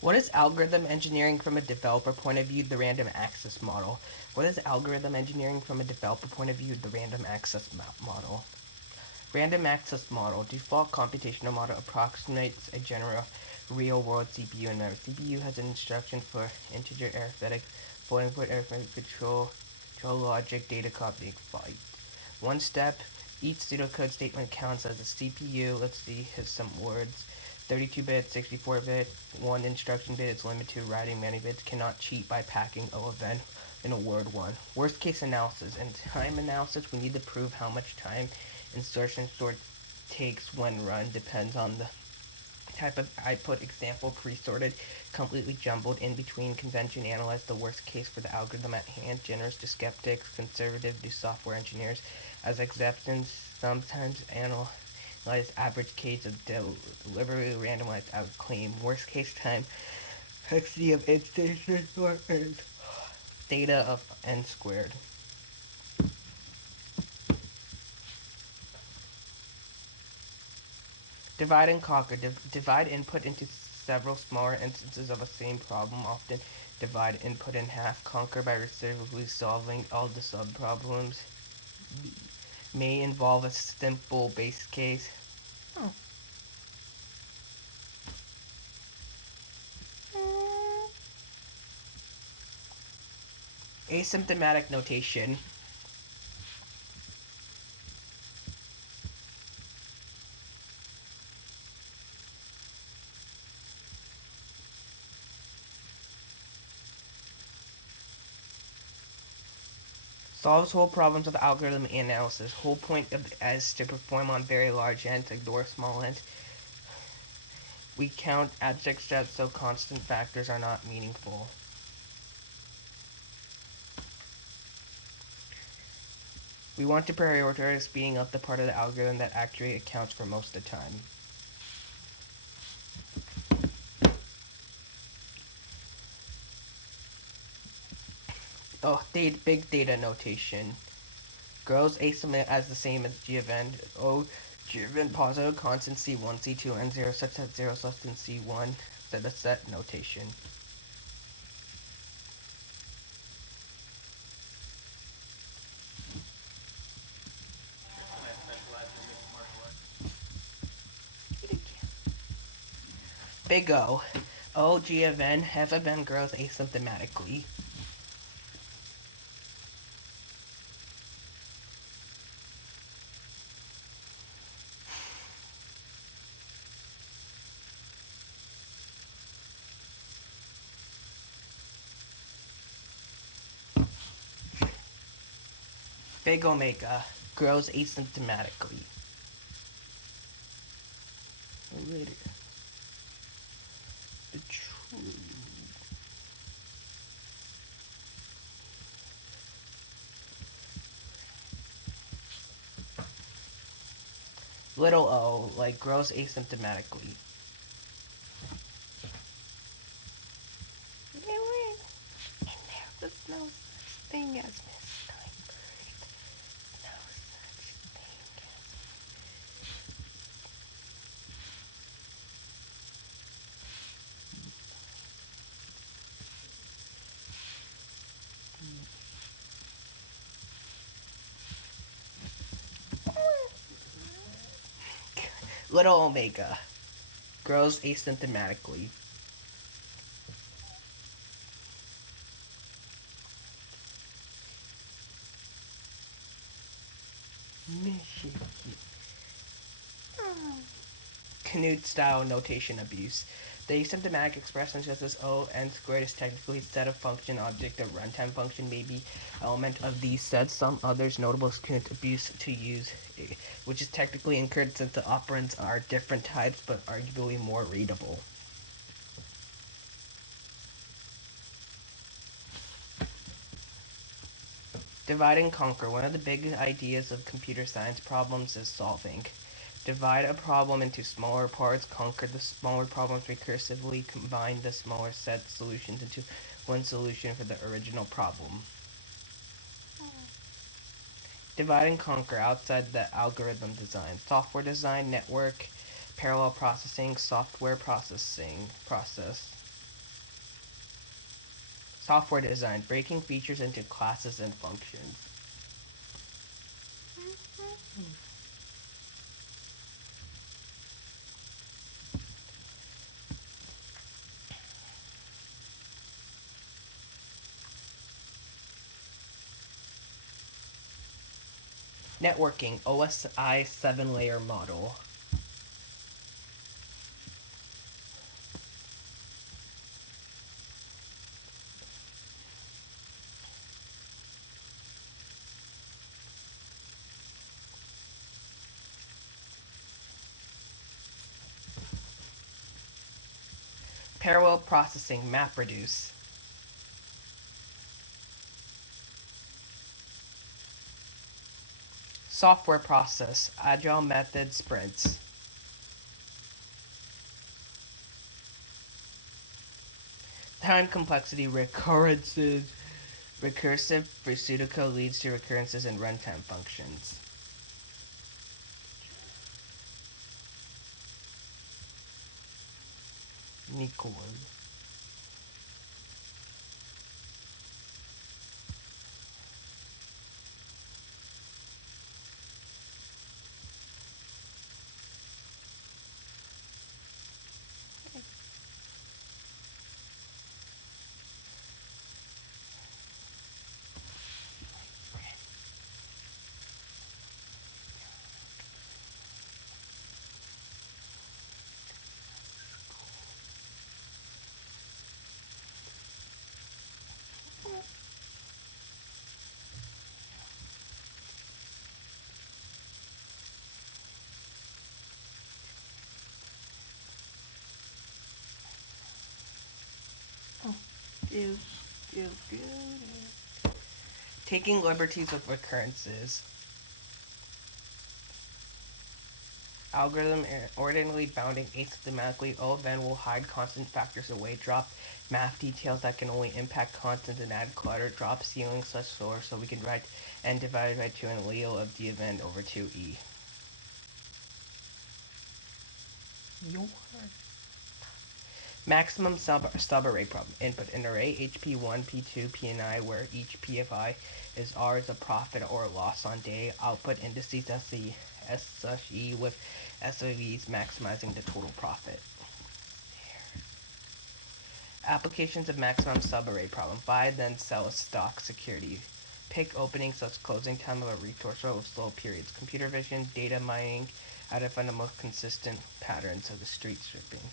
What is algorithm engineering from a developer point of view? The random access model. What is algorithm engineering from a developer point of view? The random access model. Random access model. Default computational model approximates a general real-world CPU and memory. CPU has an instruction for integer arithmetic, floating point arithmetic control logic, data copying, byte. One step. Each pseudocode statement counts as a CPU. Let's see, here's some words. 32-bit, 64-bit, one instruction bit is limited to writing many bits, cannot cheat by packing O event in a word one. Worst case analysis. In time analysis, we need to prove how much time insertion sort takes when run depends on the type of output. Example, pre-sorted, completely jumbled, in between convention. Analyze the worst case for the algorithm at hand. Generous to skeptics, conservative to software engineers. As acceptance, sometimes analyze average case of delivery, randomized out claim. Worst case time, complexity of instances or theta of n squared. Divide and conquer. Divide input into several smaller instances of a same problem. Often divide input in half. Conquer by recursively solving all the subproblems. May involve a simple base case. Oh. Asymptomatic notation. Solves whole problems with algorithm analysis. Whole point is to perform on very large ends, ignore small ends. We count abstract steps so constant factors are not meaningful. We want to prioritize speeding up the part of the algorithm that actually accounts for most of the time. Oh, big data notation. Grows asymmetric as the same as g of n. O g of n positive constant c1, c2, n0 such that 0 is less than c1. Set a set notation. Big O. O g of n, f of n grows asymptomatically. Big omega grows asymptomatically. Later. The true. Little o, like, grows asymptomatically. And there was no such thing as Miss Steinberg. No such thing as. Little omega grows asymptomatically. Canute-style notation abuse. The asymptomatic expression such as O n squared is technically a set of function object. A runtime function may be element of these sets. Some others notable Canute abuse to use, which is technically incorrect since the operands are different types but arguably more readable. Divide and conquer. One of the big ideas of computer science problems is solving. Divide a problem into smaller parts, conquer the smaller problems recursively, combine the smaller set solutions into one solution for the original problem. Divide and conquer outside the algorithm design. Software design, network, parallel processing, software processing process. Software design, breaking features into classes and functions. Networking, OSI 7-layer model. Parallel processing, MapReduce. Software process, agile method sprints. Time complexity, recurrences. Recursive for pseudocode leads to recurrences in runtime functions. Nicole. Taking liberties with recurrences. Algorithm ordinarily bounding asymptotically. O of n will hide constant factors away. Drop math details that can only impact constants and add clutter. Drop ceiling such source so we can write n divided by 2 and LEO of d of n over 2e. Maximum sub-array problem. Input an array HP1, P2, P&I where each P of I is R is a profit or loss on day. Output indices S such E with S of E's maximizing the total profit. Applications of maximum sub-array problem. Buy then sell a stock security. Pick opening such closing time of a resource with slow periods. Computer vision, data mining, identify the most consistent patterns of the street stripping.